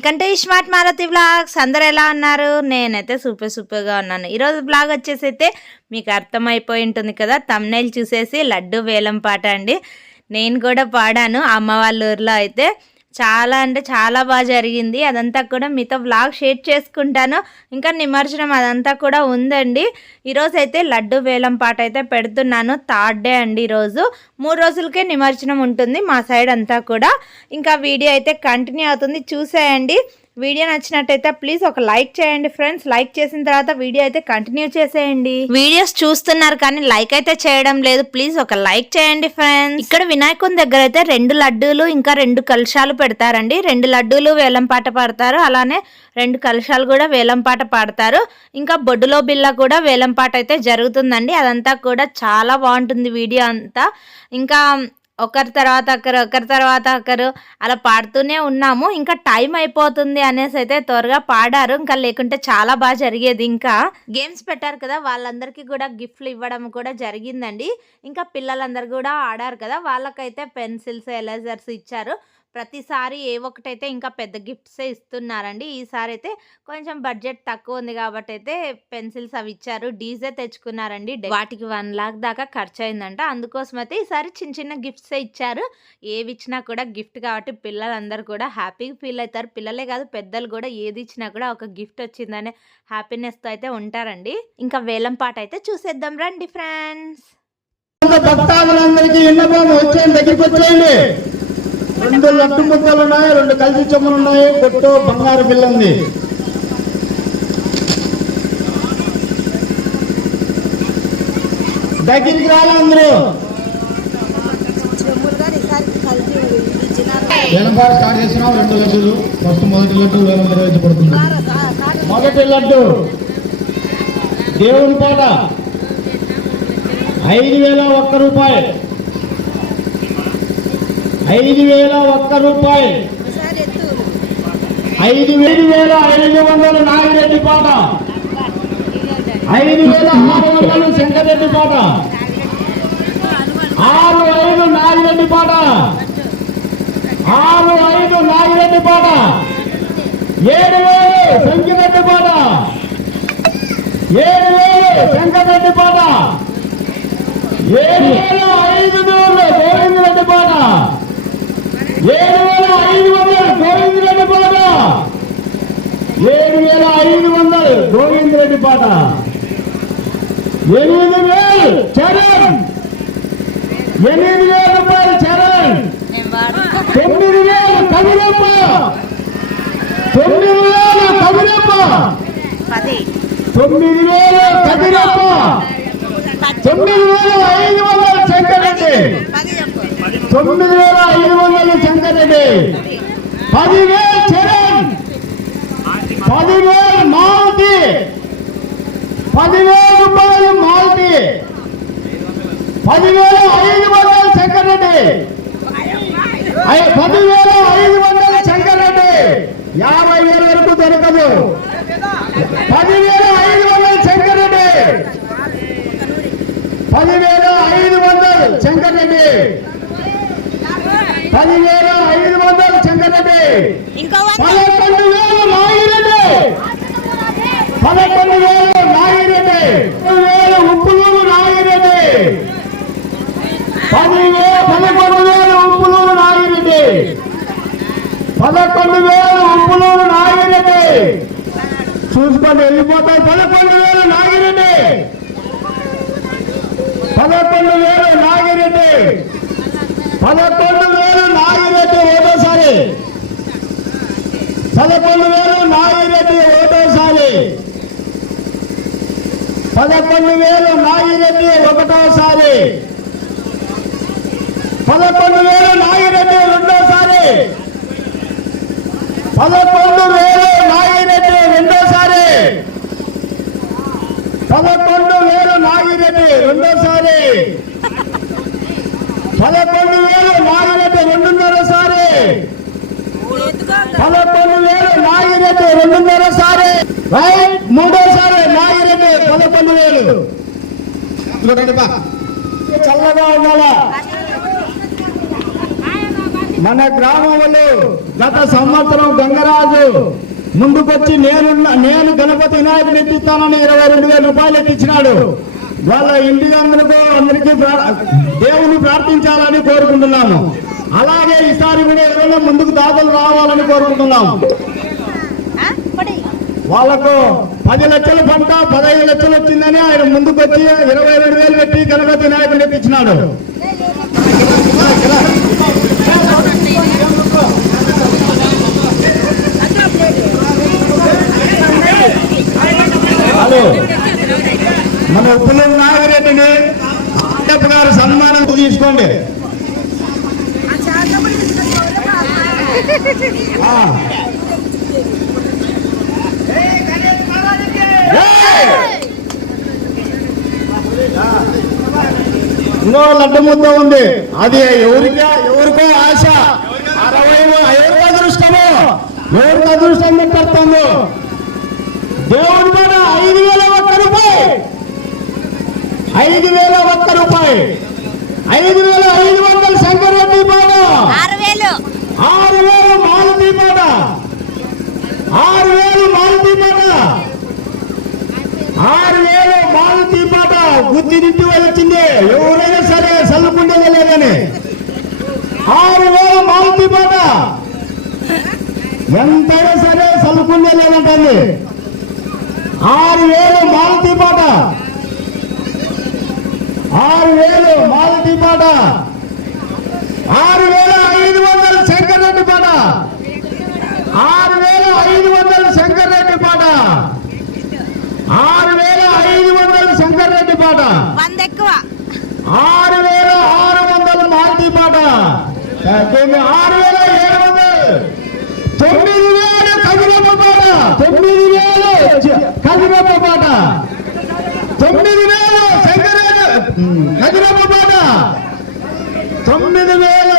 Welcome to smart Maruti blogs అందరు ఎలా ఉన్నారు? నేనైతే సూపర్ సూపర్గా ఉన్నాను. ఈరోజు బ్లాగ్ వచ్చేసి అయితే మీకు అర్థమైపోయి ఉంటుంది కదా తమ్నైల్ చూసేసి లడ్డు వేలం పాట అండి. నేను కూడా పాడాను. అమ్మ వాళ్ళ ఊర్లో అయితే చాలా అంటే చాలా బాగా జరిగింది. అదంతా కూడా మీతో వ్లాగ్ షేర్ చేసుకుంటాను. ఇంకా నిమజ్జనం అదంతా కూడా ఉందండి. ఈరోజు అయితే లడ్డు వేలం పాట అయితే పెడుతున్నాను. థర్డ్ డే అండి ఈరోజు. మూడు రోజులకే నిమజ్జనం ఉంటుంది మా సైడ్ అంతా కూడా. ఇంకా వీడియో అయితే కంటిన్యూ అవుతుంది. చూసేయండి. వీడియో నచ్చినట్టయితే ప్లీజ్ ఒక లైక్ చేయండి ఫ్రెండ్స్. లైక్ చేసిన తర్వాత వీడియో అయితే కంటిన్యూ చేసేయండి. వీడియోస్ చూస్తున్నారు కానీ లైక్ అయితే చేయడం లేదు. ప్లీజ్ ఒక లైక్ చేయండి ఫ్రెండ్స్. ఇక్కడ వినాయకుని దగ్గర అయితే రెండు లడ్డూలు ఇంకా రెండు కలశాలు పెడతారండి. రెండు లడ్డూలు వేలం పాట పాడతారు. అలానే రెండు కలశాలు కూడా వేలం పాట పాడతారు. ఇంకా బొడ్డులో బిల్ల కూడా వేలం పాట అయితే జరుగుతుందండి. అదంతా కూడా చాలా బాగుంటుంది వీడియో అంతా. ఇంకా ఒకరి తర్వాత ఒకరు ఒకరి తర్వాత ఒకరు అలా పాడుతూనే ఉన్నాము. ఇంకా టైం అయిపోతుంది అనేసి అయితే త్వరగా పాడారు. ఇంకా లేకుంటే చాలా బాగా జరిగేది. ఇంకా గేమ్స్ పెట్టారు కదా వాళ్ళందరికీ కూడా గిఫ్ట్లు ఇవ్వడం కూడా జరిగిందండి. ఇంకా పిల్లలందరూ కూడా ఆడారు కదా వాళ్ళకైతే పెన్సిల్స్ ఎలైజర్స్ ఇచ్చారు. ప్రతిసారి ఏ ఒక్కటైతే ఇంకా పెద్ద గిఫ్ట్సే ఇస్తున్నారండి. ఈసారి అయితే కొంచెం బడ్జెట్ తక్కువ ఉంది కాబట్టి అయితే పెన్సిల్స్ అవి ఇచ్చారు. డీజే తెచ్చుకున్నారండి. వాటికి వన్ లాక్ దాకా ఖర్చు అయిందంట అందుకోసం అయితే ఈసారి చిన్న చిన్న గిఫ్ట్సే ఇచ్చారు. ఏవి ఇచ్చినా కూడా గిఫ్ట్ కాబట్టి పిల్లలందరూ కూడా హ్యాపీగా ఫీల్ అవుతారు పిల్లలే కాదు పెద్దలు కూడా ఏది ఇచ్చినా కూడా ఒక గిఫ్ట్ వచ్చిందనే హ్యాపీనెస్తో అయితే ఉంటారండి. ఇంకా వేలం పాట అయితే చూసేద్దాం రండి ఫ్రెండ్స్. విన్నపం వచ్చేయండి దగ్గరికి వచ్చేయండి రెండు లడ్డు ముద్దలు ఉన్నాయి రెండు కలిసి చెమ్మలు ఉన్నాయి కొట్టు బంగారు బిల్ల ఉంది దగ్గరికి రాలే అందరూ. వేలంపాట స్టార్ట్ చేస్తున్నాం రెండు లడ్డులు. ఫస్ట్ మొదటి లడ్డు వేలం నిర్వహించబడుతుంది మొదటి లడ్డు. దేవుని పాట. ఐదు వేల ఒక్క రూపాయి ఐదు వేల ఒక్క రూపాయి. ఐదు ఐదు వేల ఐదు వందలు నాగిరెడ్డి పాట. ఐదు వేల ఆరు వందలు శంకరెడ్డి పాట. ఆరు ఐదు నాగిరెడ్డి పాట. ఆరు ఐదు నాగిరెడ్డి పాట. ఏడు వేలు శంకరెడ్డి పాట. ఏడు వేలు శంకరెడ్డి పాట. ఏడు వేల ఐదు నూరు గోవిందరెడ్డి పాట. ఏడు వేల ఐదు వందలు గోవిందరెడ్డి పాట ఏడు వేల ఐదు వందలు గోవిందరెడ్డి పాట ఎనిమిది వేలు చరణ్ ఎనిమిది వేల రూపాయలు చరణ్ తొమ్మిది వేలు కవిరప్ప తొమ్మిది వేలు కవిరప్ప పది తొమ్మిది వేలు కవిరప్ప తొమ్మిది వేల ఐదు వందలు శంకరెడ్డి తొమ్మిది వేల ఐదు వందలు శంకరెడ్డి పదివేలు చరణ్. పదివేలు మారుతి. పదివేల రూపాయలు మారుతి. పదివేల ఐదు వందలు శంకరెడ్డి పదివేల ఐదు వందలు శంకరెడ్డి యాభై వేల వరకు దొరకదు. పదివేల ఐదు వందలు శంకరెడ్డి పదివేల ఐదు వందలు శంకరెడ్డి పదివేల ఐదు వందలు ఇంకో పదకొండు వేలు నాగిరెడ్డి. పదకొండు వేలు నాగిరెడ్డి. వేలు ఉప్పులూరు నాగిరెడ్డి. పదివేల పదకొండు వేలు ఉప్పులూరు నాగిరెడ్డి. పదకొండు వేలు ఉప్పులూరు నాగిరెడ్డి. చూసుకొని వెళ్ళిపోతాయి పదకొండు వేలు నాగిరెడ్డి. పదకొండు వేలు నాగిరెడ్డి. పదకొండు వేలు నాగిరెడ్డి ఓటోసారి. పదకొండు వేలు నాగిరెడ్డి ఓటోసారి. పదకొండు వేలు నాగిరెడ్డి ఒకటోసారి. పదకొండు వేలు నాగిరెడ్డి రెండోసారి. పదకొండు వేలు నాగిరెడ్డి రెండోసారి. పదకొండు వేలు నాగిరెడ్డి రెండోసారి. పదకొండు వేలు నాగిరెడ్డి రెండున్నరసారి పదకొండు వేలు నాగిరెడ్డి రెండున్నరసారి రైట్ మూడోసారి నాగిరెడ్డి పదకొండు వేలు. చల్లగా ఉండాలా? మన గ్రామంలో గత సంవత్సరం గంగరాజు ముందుకొచ్చి నేను నేను గణపతి వినాయకుని ఎత్తిస్తానని ఇరవై రెండు వేల రూపాయలు ఎత్తించినాడు వాళ్ళ ఇంటి అందరికీ అందరికీ దేవుని ప్రార్థించాలని కోరుకుంటున్నాము. అలాగే ఈసారి కూడా ఎవరైనా ముందుకు దాతలు రావాలని కోరుకుంటున్నాము వాళ్ళకు పది లక్షల పంట పదహైదు లక్షలు వచ్చిందని ఆయన ముందుకు వచ్చి ఇరవై రెండు వేలు పెట్టి గణపతి వినాయకుని ఎత్తించినాడు హలో. మన ఉప్పుల నాగరెడ్డిని అయ్యప్ప గారు సన్మానం తీసుకోండి. ఆ. ఇంకో లడ్డు ముద్ద ఉంది. అది ఎవరికా? ఎవరికో ఆశ. అరవై ఎవరికి అదృష్టమో ఎవరికి అదృష్టం పెట్టేస్తుందో దేవుడి మీద ఐదు వేల ఒక్క రూపాయి. ఐదు వేల ఒక్క రూపాయి. ఐదు వేల ఐదు వందల శంకరెడ్డి పాట. ఆరు వేలు ఆరు వేల మారుతి పాట. ఆరు వేలు మారుతి పాట. ఆరు వేలు మారుతి పాట. గుత్తి నింటి వచ్చింది ఎవరైనా సరే చల్లుకుంటేదే లేదని ఆరు వేల మారుతి పాట. ఎంతైనా సరే చల్లుకుంటే లేదంటండి ఆరు వేలు మారుతి పాట. ఆరు వేలు మారుతి పాట. ఆరు వేల ఐదు వందల శంకరెడ్డి పాట. ఆరు వేల ఐదు వందల శంకరెడ్డి పాట. ఆరు వేల ఐదు వందల శంకరెడ్డి పాట. వంద ఎక్కువ ఆరు వేల ఆరు వందల మారుతి పాట. తొమ్మిది ఆరు వేల ఏడు వందలు. తొమ్మిది వేల కదిరప్ప పాట. తొమ్మిది వేలు కదిరప్ప పాట. తొమ్మిది వేలు కదిరప్ప పాట తొమ్మిది వేలు.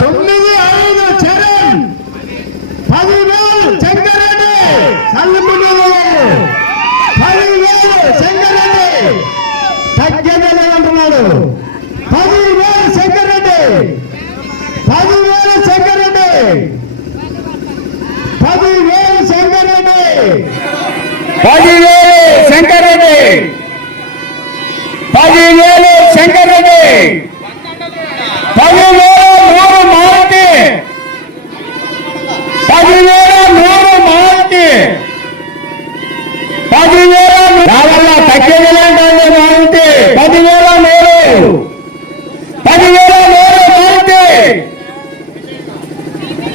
తొమ్మిది ఐదు చరణ్. పది వేలు శంకరెడ్డి చల్లుకునేది పది వేలు శంకరెడ్డి తగ్గేదే అంటున్నాడు. పది వేలు శంకరెడ్డి పది వేలు శంకరెడ్డి పది వేలు శంకరెడ్డి పది వేలు శంకరెడ్డి పదివేలు శంకర్ రెడ్డి పది వేలు నూరు మారుతి పది వేల నూరు మారుతి పది వేల రావాల తగ్గేదంటే మారుతి పది వేల నూరు పది వేల నూరు మారుతి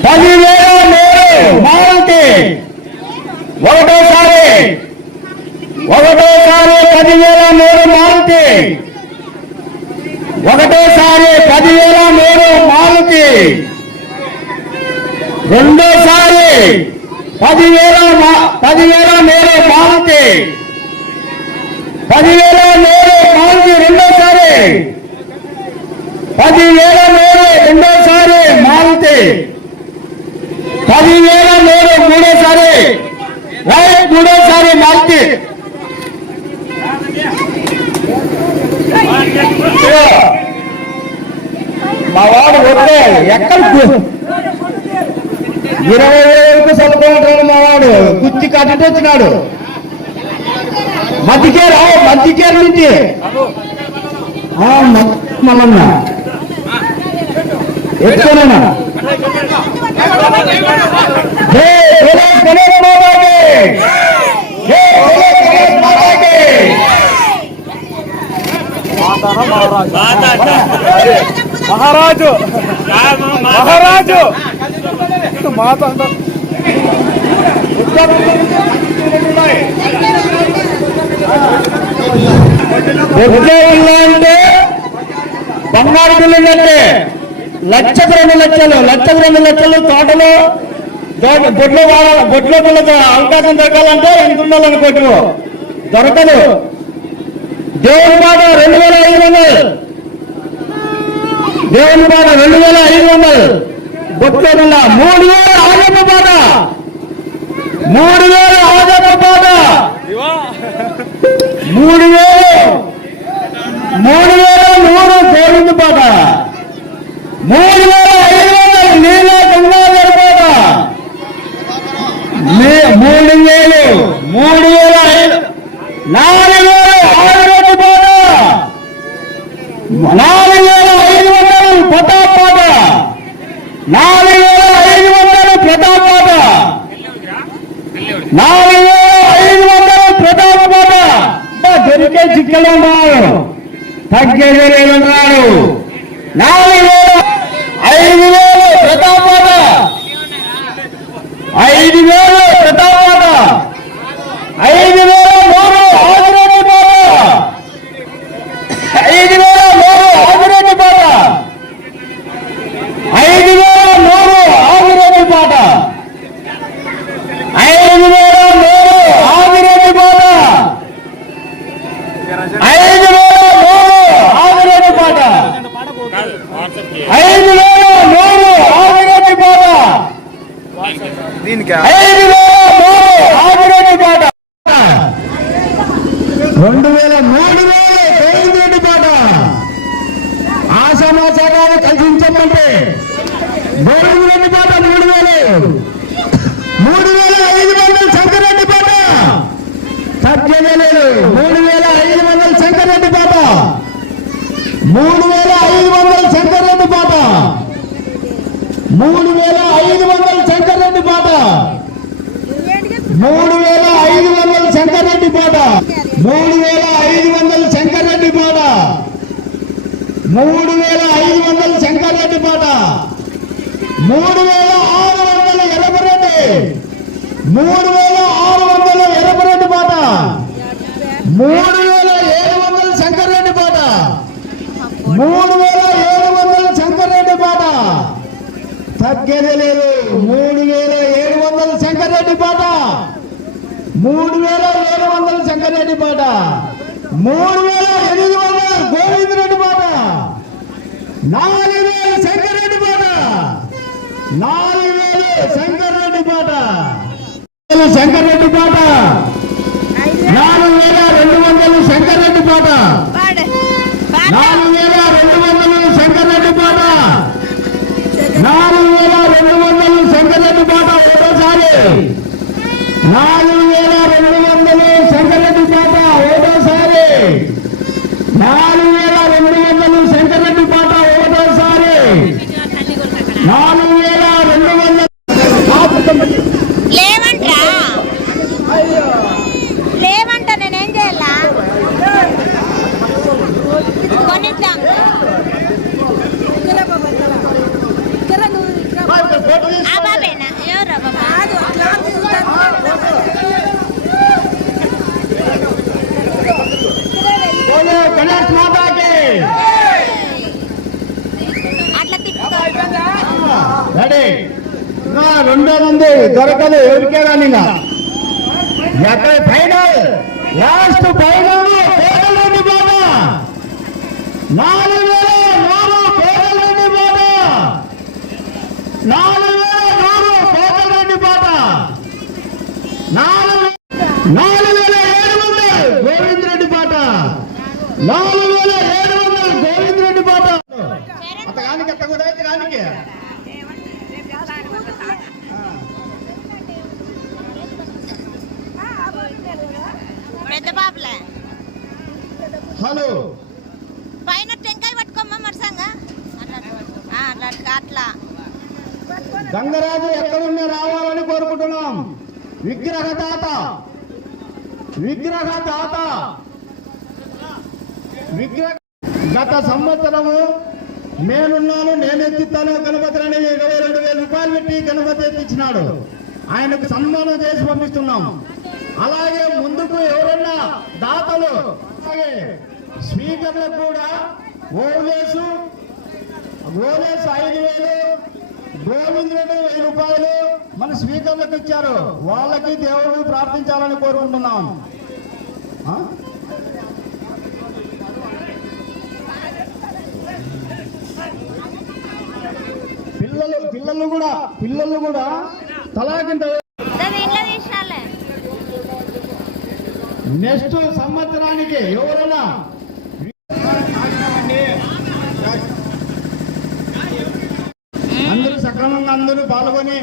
పది వేల నూరు మారుతి ఒకటోసారి ఒకటోసారి పదివేల నూరు మారుతి ఒకటోసారి పదివేల నూరు మారుతి రెండోసారి పదివేల మా- పదివేల మేరే మారుతి. పదివేల మేరే మారుతి రెండోసారి. పదివేల మేరే రెండోసారి మారుతి. పదివేల మేరే మూడోసారి. రైట్ మూడోసారి మారుతి. మా వాడు ఎక్కడ ఇరవై వేలకు చదువుకుంటాడు మా వాడు కుర్చీ కట్టి వచ్చినాడు. మధ్యకేరు మధ్యకేరు నుంచి. ఆ, మ- మల్లన్న. ఎక్కువనా జై గణేష్ గణేష్ బాబాకి జై గణేష్ గణేష్ బాబాకి మహారాజు. మహారాజు మాత ఉద్యోగంలో అంటే బంగారు బిల్లులు అంటే లక్షకు రెండు లక్షలు లక్షకు రెండు లక్షలు తోటలో దో- బొడ్లో వాడాలి బొడ్లో పిల్లకి అవకాశం దొరకాలంటే ఎంత ఉండాలని కొట్టు. దొరకదు. దేవుని పాట రెండు వేల ఐదు వందలు. దేవుని పాట రెండు వేల ఐదు వందలు. ఒక్కదల్లా మూడు వేల ఆదమ్మ పాట. మూడు వేల ఆదమ్మ పాట. మూడు వేలు. మూడు వేల మూడు గోవింద పాట. మూడు వేల ఐదు వందల నీళ్ళ గంగాధర పాట. మూడు వేలు. మూడు వేల ఐదు నా నాలుగు వేల ఐదు వందల ప్రతాప్ పాట దొరికే చిక్కలు అన్నారు తగ్గేది లేదన్నాడు నాలుగు వేల ఐదు వేలు ప్రతాప్ పాట ఐదు వేలు ప్రతాప్ పాట ఐదు వేల మూడు ఆదిరెడ్డి పాట ఐదు వేల మూడు ఆదిరెడ్డి పాట ఐదు వేల మూడు ఆదిరెడ్డి పాట ఐదు వేల మూడు ఆదిరెడ్డి పాట ఐదు వేల మూడు ఆదిరెడ్డి పాట ఐదు వేల మూడు ఆదిరెడ్డి పాట దీనికి ఐదు వేల మూడు ఆదిరెడ్డి పాట రెండు వేల మూడు వేలు గోవిందరెడ్డి పాట ఆశామాసాగాన్ని కల్పించమంటే గోవిందరెడ్డి పాట మూడు వేలు మూడు వేల ఐదు వందల శంకరెడ్డి పాట మూడు వేల ఐదు వందల శంకరెడ్డి పాట మూడు వేల ఐదు వందల శంకరెడ్డి పాట మూడు వేల ఐదు వందల శంకరెడ్డి పాట మూడు వేల ఐదు వందల శంకరెడ్డి పాట మూడు వేల ఐదు వందల శంకరెడ్డి పాట మూడు వేల ఐదు వందల శంకరెడ్డి పాట మూడు వేల ఆరు వందల ఎరపరెడ్డి మూడు వేల ఆరు వందల ఎరపరెడ్డి పాట మూడు వేల ఏడు వందల శంకరెడ్డి పాట. మూడు వేల ఏడు వందల శంకరెడ్డి పాట. తగ్గేది లేదు. మూడు వేల ఏడు వందల శంకరెడ్డి పాట. మూడు వేల ఏడు వందల శంకరెడ్డి పాట. మూడు వేల ఎనిమిది వందల గోవిందరెడ్డి పాట. నాలుగు వేల శంకరెడ్డి పాట. నాలుగు వేలు శంకరెడ్డి పాట. శంకరెడ్డి పాట. నాలుగు వేల రెండు వందలు శంకరెడ్డి పాట. నాలుగు వేల రెండు వందలు శంకరెడ్డి పాట. నాలుగు వేల రెండు వందలు శంకరెడ్డి పాట ఒకటోసారి. నాలుగు వేల రెండు వందలు శంకరెడ్డి పాట ఒకటోసారి నాలుగు వేల రెండు వందలు శంకరెడ్డి పాట ఒకటోసారి నాలుగు వేల రెండు వందలు లేవంట్రా లేవంట నేనేం చేయాలా కొనిద్దాం ఆ బాబేనా ఎవరు బాబా బోలో గణేష్ మాతాకి అట్లా తిప్పుకో రెడీ రెండో మంది దొరకదు ఎవరికే కానీ ఎక్కడ ఫైనల్ లాస్ట్ ఫైనల్ నాలుగు వేల నూరు పేదలండి బాబా. నాలుగు వేల నూరు పేదలండి బాబా. నాలుగు నాలుగు వేల ఏడు వందలు గోవిందరెడ్డి పాట నాలుగు వేల ఏడు వందలు గోవిందరెడ్డి పాట అతగానికి అత్త పెద్ద బాబులే? హలో. పైన టెంకాయ పట్టుకోమ్మా మరసంగా. అట్లా గంగరాజు ఎక్కడున్నా రావాలని కోరుకుంటున్నాం. విగ్రహ దాత. విగ్రహ దాత. విగ్రహ గత సంవత్సరము నేనున్నాను నేను ఎత్తిస్తాను గణపతిని ఇరవై రెండు వేల రూపాయలు పెట్టి గణపతి ఎత్తిచ్చినాడు. ఆయనకు సన్మానం చేసి పంపిస్తున్నాం. అలాగే ముందుకు ఎవరన్నా దాతలు అలాగే స్పీకర్లకు కూడా ఓలేసు ఓలేసు ఐదు వేలు గోవిందుడు వెయ్యి రూపాయలు మన స్పీకర్లకు ఇచ్చారు. వాళ్ళకి దేవుడు ప్రార్థించాలని కోరుకుంటున్నాం. పిల్లలు పిల్లలు కూడా పిల్లలు కూడా తలాకింత నెక్స్ట్ సంవత్సరానికి ఎవరైనా అందరూ సక్రమంగా అందరూ పాల్గొని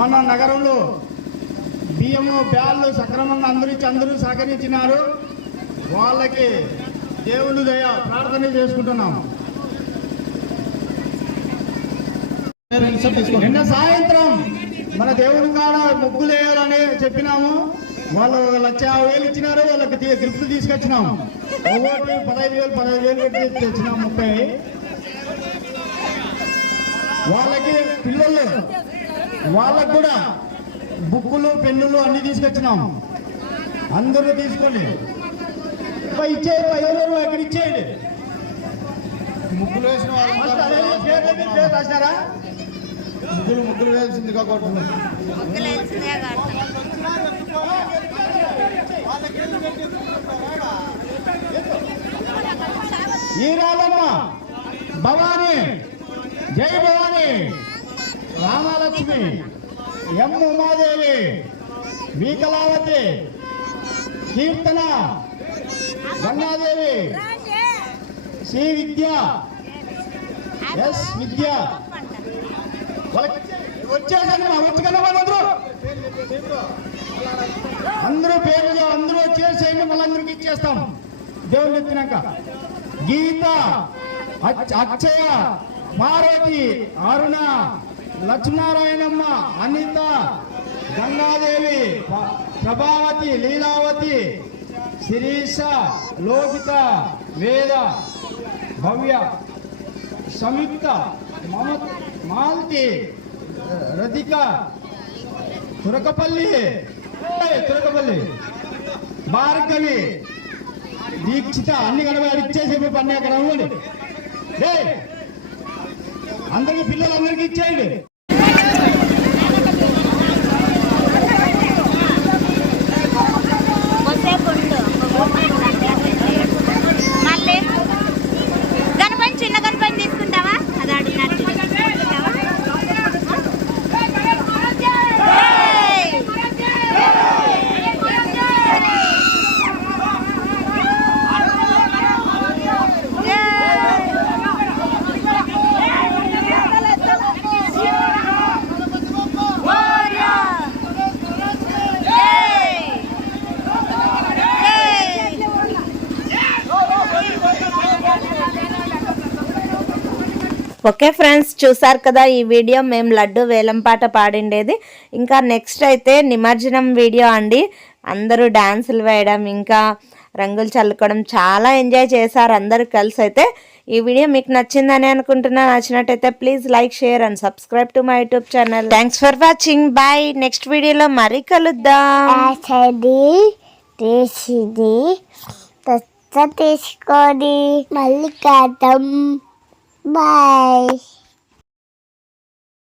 మన నగరంలో బియ్యము బ్యాళ్ళు సక్రమంగా అందరించి అందరూ సహకరించినారు. వాళ్ళకి దేవుని దయ ప్రార్థన చేసుకుంటున్నాము. నిన్న సాయంత్రం మన దేవుని కాడ ముగ్గులు వేయాలని చెప్పినాము. వాళ్ళు లక్ష యాభై వేలు ఇచ్చినారు వాళ్ళకి తీ- గిఫ్ట్ తీసుకొచ్చినాం. ఒక్కొక్కటి పదహైదు వేలు పదహైదు వేలు పెట్టి తెచ్చినాం ముప్పై. వాళ్ళకి పిల్లలు వాళ్ళకు కూడా బుక్కులు పెన్నులు అన్ని తీసుకొచ్చినాం. అందరూ తీసుకోండి. పై ఇచ్చేయి పై ఎవరు అక్కడ ఇచ్చేయండి. ముగ్గులు వేసిన వాళ్ళు రాశారా ముగ్గులు ముగ్గులు వేసిందిగా కొట్టున్నారు ఈ భవానీ భవాని జై భవాని రామలక్ష్మి ఎం ఉమాదేవి వీకలావతి కీర్తన గంగాదేవి శ్రీ విద్య ఎస్ విద్య. వాళ్ళకి వచ్చేసండి అందరూ పేరుగా అందరూ వచ్చేసేయండి మళ్ళీ అందరికి ఇచ్చేస్తాం? దేవుళ్ళు ఎత్తినాక. గీత అక్షయ పార్వతి అరుణ లక్ష్మీనారాయణమ్మ అనిత గంగాదేవి ప్రభావతి లీలావతి శిరీష లోకిత వేద భవ్య సంయుక్త మమ మాల్తి రతిక తురకపల్లి తిరుపతి భార్గవి దీక్షిత అన్ని కనబడి ఇచ్చేసి పని అక్కడ అవ్వండి ఏయ్! పిల్లలందరికీ ఇచ్చేయండి ఓకే ఫ్రెండ్స్ చూసారు కదా ఈ వీడియో. మేము లడ్డు వేలం పాట పాడిండేది. ఇంకా నెక్స్ట్ అయితే నిమజ్జనం వీడియో అండి. అందరూ డ్యాన్సులు వేయడం ఇంకా రంగులు చల్లుకోవడం చాలా ఎంజాయ్ చేశారు అందరూ కలిసి అయితే. ఈ వీడియో మీకు నచ్చిందని అనుకుంటున్నా. నచ్చినట్టయితే please like share and subscribe to my YouTube channel. Thanks for watching. Bye. Next వీడియోలో మరీ కలుద్దాం. తీసుకోండి. తీసుకొని మళ్ళీ కాటం బాయ్